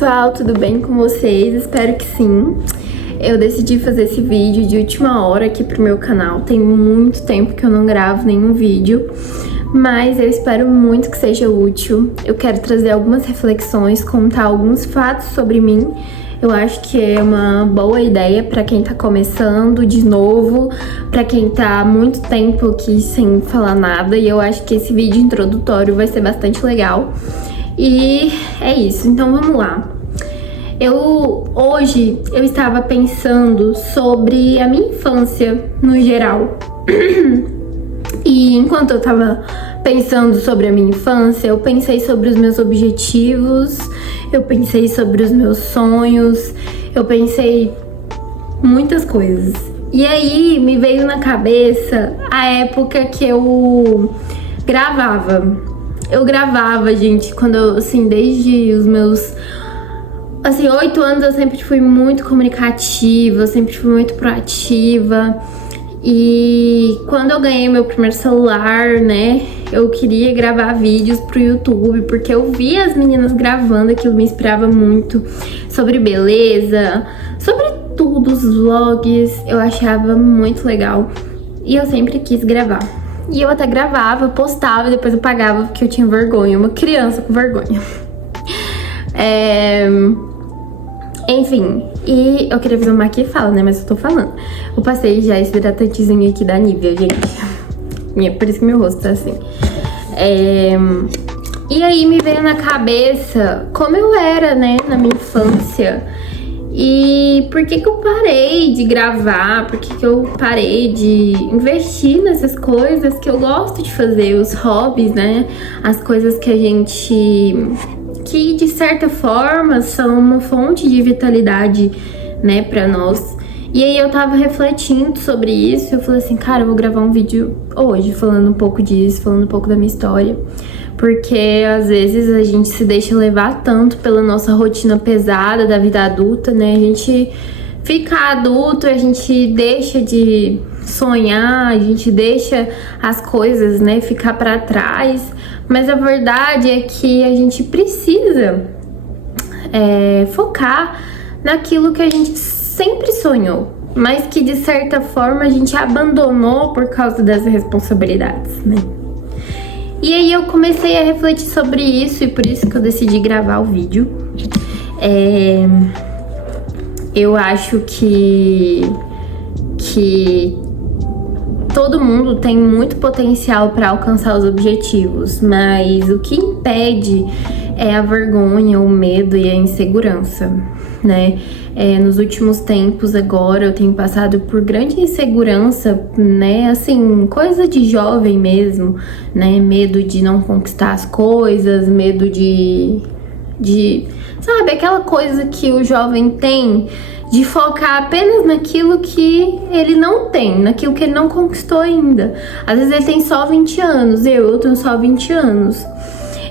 pessoal, tudo bem com vocês? Espero que sim. Eu decidi fazer esse vídeo de última hora aqui pro meu canal. Tem muito tempo que eu não gravo nenhum vídeo, mas eu espero muito que seja útil. Eu quero trazer algumas reflexões, contar alguns fatos sobre mim. Eu acho que é uma boa ideia pra quem tá começando de novo, pra quem tá há muito tempo aqui sem falar nada, e eu acho que esse vídeo introdutório vai ser bastante legal. E é isso, então vamos lá. Hoje eu estava pensando sobre a minha infância no geral. E enquanto eu tava pensando sobre a minha infância, eu pensei sobre os meus objetivos, eu pensei sobre os meus sonhos, eu pensei muitas coisas. E aí me veio na cabeça a época que eu gravava. Eu gravava, gente, quando eu, assim, desde os meus 8 anos eu sempre fui muito comunicativa, eu sempre fui muito proativa. E quando eu ganhei meu primeiro celular, né, eu queria gravar vídeos pro YouTube, porque eu via as meninas gravando, aquilo me inspirava muito, sobre beleza, sobre tudo, os vlogs, eu achava muito legal. E eu sempre quis gravar. E eu até gravava, postava e depois eu pagava porque eu tinha vergonha, uma criança com vergonha. Enfim, e eu queria fazer uma aqui e fala, né, mas eu tô falando. Eu passei já esse hidratantezinho aqui da Nivea, gente. Por isso que meu rosto tá assim. E aí me veio na cabeça como eu era, né, na minha infância. E por que eu parei de gravar, por que eu parei de investir nessas coisas que eu gosto de fazer, os hobbies, né? As coisas que a gente... que de certa forma são uma fonte de vitalidade, né, pra nós. E aí eu tava refletindo sobre isso e eu falei assim, cara, eu vou gravar um vídeo hoje falando um pouco disso, falando um pouco da minha história. Porque às vezes a gente se deixa levar tanto pela nossa rotina pesada da vida adulta, né? A gente fica adulto, a gente deixa de sonhar, a gente deixa as coisas, né, ficar pra trás. Mas a verdade é que a gente precisa focar naquilo que a gente sempre sonhou, mas que de certa forma a gente abandonou por causa das responsabilidades, né? E aí eu comecei a refletir sobre isso e por isso que eu decidi gravar o vídeo. Eu acho que todo mundo tem muito potencial para alcançar os objetivos, mas o que impede é a vergonha, o medo e a insegurança, né? Nos últimos tempos agora eu tenho passado por grande insegurança, né? Assim, coisa de jovem mesmo, né? Medo de não conquistar as coisas, medo de sabe, aquela coisa que o jovem tem de focar apenas naquilo que ele não tem, naquilo que ele não conquistou ainda. Às vezes ele tem só 20 anos, eu tenho só 20 anos.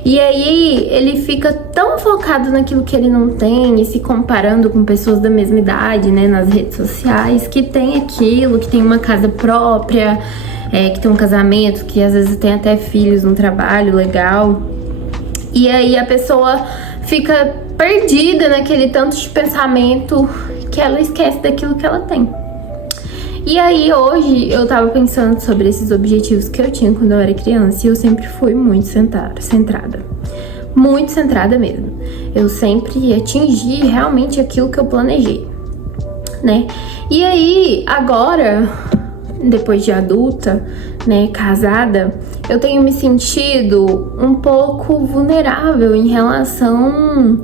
E aí ele fica tão focado naquilo que ele não tem e se comparando com pessoas da mesma idade, né, nas redes sociais, que tem aquilo, que tem uma casa própria, que tem um casamento, que às vezes tem até filhos, um trabalho legal. E aí a pessoa fica perdida naquele tanto de pensamento que ela esquece daquilo que ela tem. E aí hoje eu tava pensando sobre esses objetivos que eu tinha quando eu era criança e eu sempre fui muito centrada. Muito centrada mesmo. Eu sempre atingi realmente aquilo que eu planejei, né? E aí agora, depois de adulta, né, casada, eu tenho me sentido um pouco vulnerável em relação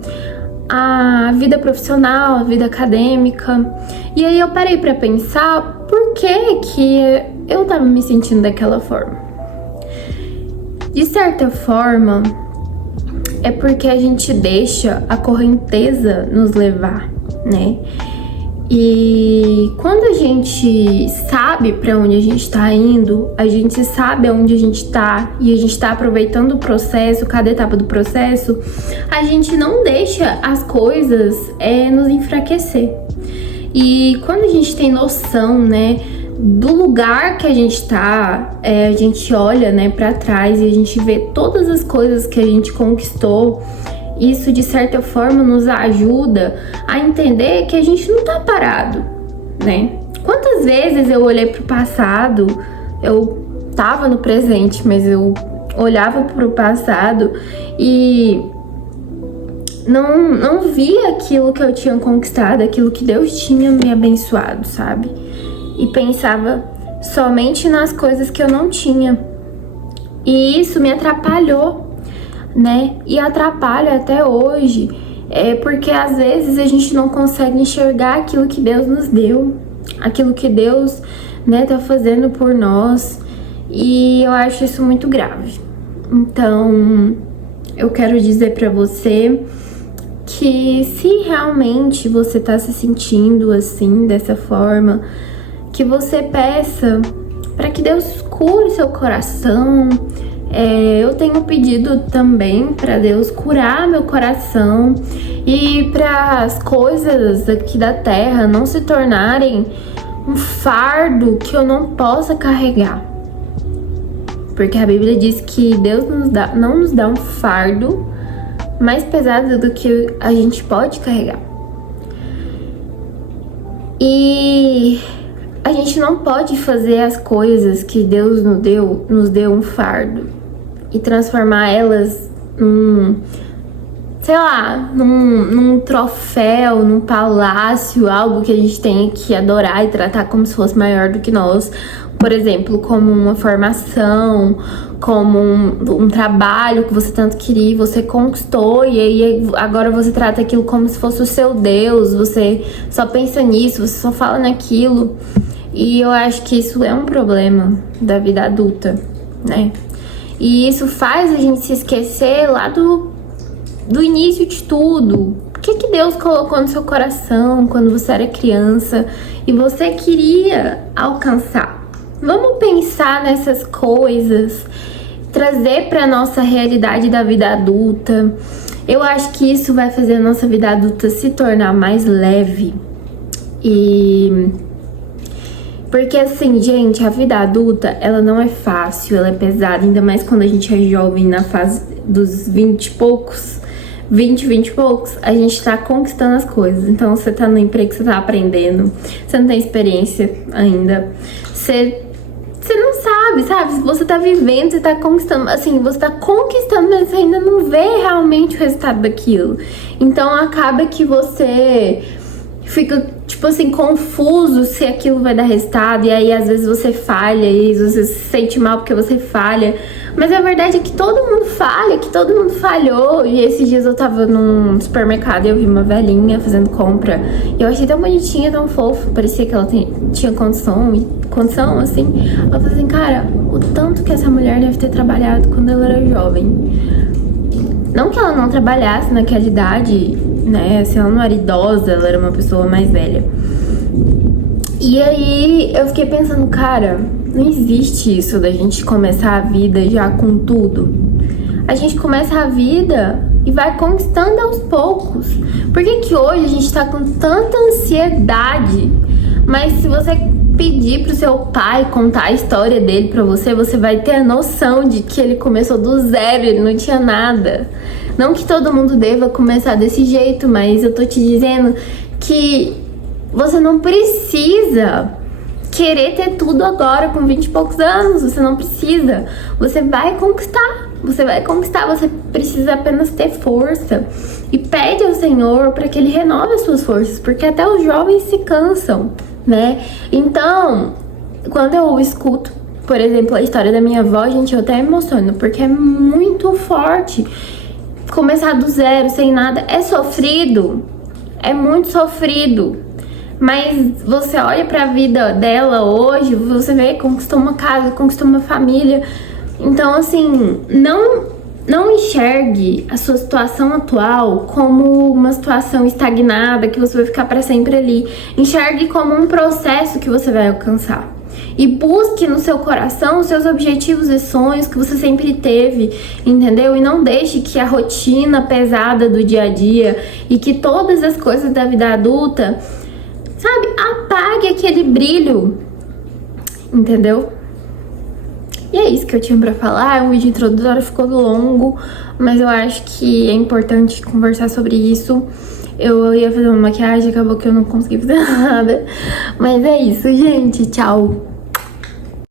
à vida profissional, à vida acadêmica. E aí eu parei pra pensar por que eu tava me sentindo daquela forma. De certa forma, é porque a gente deixa a correnteza nos levar, né? E quando a gente sabe pra onde a gente tá indo, a gente sabe aonde a gente tá e a gente tá aproveitando o processo, cada etapa do processo, a gente não deixa as coisas nos enfraquecer. E quando a gente tem noção, né, do lugar que a gente tá, a gente olha, né, pra trás e a gente vê todas as coisas que a gente conquistou isso de certa forma nos ajuda a entender que a gente não tá parado, né? Quantas vezes eu olhei pro passado, eu tava no presente, mas eu olhava pro passado e não via aquilo que eu tinha conquistado, aquilo que Deus tinha me abençoado, sabe? E pensava somente nas coisas que eu não tinha. E isso me atrapalhou, né? E atrapalha até hoje, porque às vezes a gente não consegue enxergar aquilo que Deus nos deu, aquilo que Deus, né, tá fazendo por nós. E eu acho isso muito grave. Então, eu quero dizer pra você que se realmente você tá se sentindo assim, dessa forma, que você peça para que Deus cure seu coração. Eu tenho pedido também para Deus curar meu coração e para as coisas aqui da terra não se tornarem um fardo que eu não possa carregar. Porque a Bíblia diz que Deus não nos dá um fardo mais pesado do que a gente pode carregar. E a gente não pode fazer as coisas que Deus nos deu um fardo e transformar elas num troféu, num palácio, algo que a gente tem que adorar e tratar como se fosse maior do que nós. Por exemplo, como uma formação, como um trabalho que você tanto queria e você conquistou, e aí agora você trata aquilo como se fosse o seu Deus, você só pensa nisso, você só fala naquilo. E eu acho que isso é um problema da vida adulta, né? E isso faz a gente se esquecer lá do início de tudo. O que Deus colocou no seu coração quando você era criança e você queria alcançar? Vamos pensar nessas coisas, trazer para nossa realidade da vida adulta. Eu acho que isso vai fazer a nossa vida adulta se tornar mais leve. Porque assim, gente, a vida adulta, ela não é fácil, ela é pesada, ainda mais quando a gente é jovem, na fase dos 20 e poucos, 20 e poucos, a gente tá conquistando as coisas. Então você tá no emprego, você tá aprendendo, você não tem experiência ainda, você não sabe? Você tá vivendo, você tá conquistando, assim, você tá conquistando, mas você ainda não vê realmente o resultado daquilo. Então acaba que você fica, tipo assim, confuso se aquilo vai dar resultado, e aí às vezes você falha, e você se sente mal porque você falha. Mas a verdade é que todo mundo falha, que todo mundo falhou. E esses dias eu tava num supermercado e eu vi uma velhinha fazendo compra. E eu achei tão bonitinha, tão fofa. Parecia que ela tinha condição, assim. Eu falei assim, cara, o tanto que essa mulher deve ter trabalhado quando ela era jovem. Não que ela não trabalhasse naquela idade, né? Assim, ela não era idosa, ela era uma pessoa mais velha. E aí eu fiquei pensando, cara, não existe isso da gente começar a vida já com tudo. A gente começa a vida e vai conquistando aos poucos. Por que hoje a gente tá com tanta ansiedade? Mas se você pedir pro seu pai contar a história dele pra você, você vai ter a noção de que ele começou do zero, ele não tinha nada. Não que todo mundo deva começar desse jeito, mas eu tô te dizendo que você não precisa querer ter tudo agora com 20 e poucos anos. Você não precisa. Você vai conquistar. Você precisa apenas ter força. E pede ao Senhor para que Ele renove as suas forças, porque até os jovens se cansam, né? Então, quando eu escuto, por exemplo, a história da minha avó, gente, eu até emociono, porque é muito forte. Começar do zero, sem nada, é sofrido. É muito sofrido. Mas você olha pra vida dela hoje, você vê, conquistou uma casa, conquistou uma família. Então, assim, não enxergue a sua situação atual como uma situação estagnada, que você vai ficar pra sempre ali. Enxergue como um processo que você vai alcançar. E busque no seu coração os seus objetivos e sonhos que você sempre teve, entendeu? E não deixe que a rotina pesada do dia a dia e que todas as coisas da vida adulta, sabe, apague aquele brilho, entendeu? E é isso que eu tinha pra falar. Um vídeo introdutório, ficou longo, mas eu acho que é importante conversar sobre isso. Eu ia fazer uma maquiagem, acabou que eu não consegui fazer nada. Mas é isso, gente. Tchau!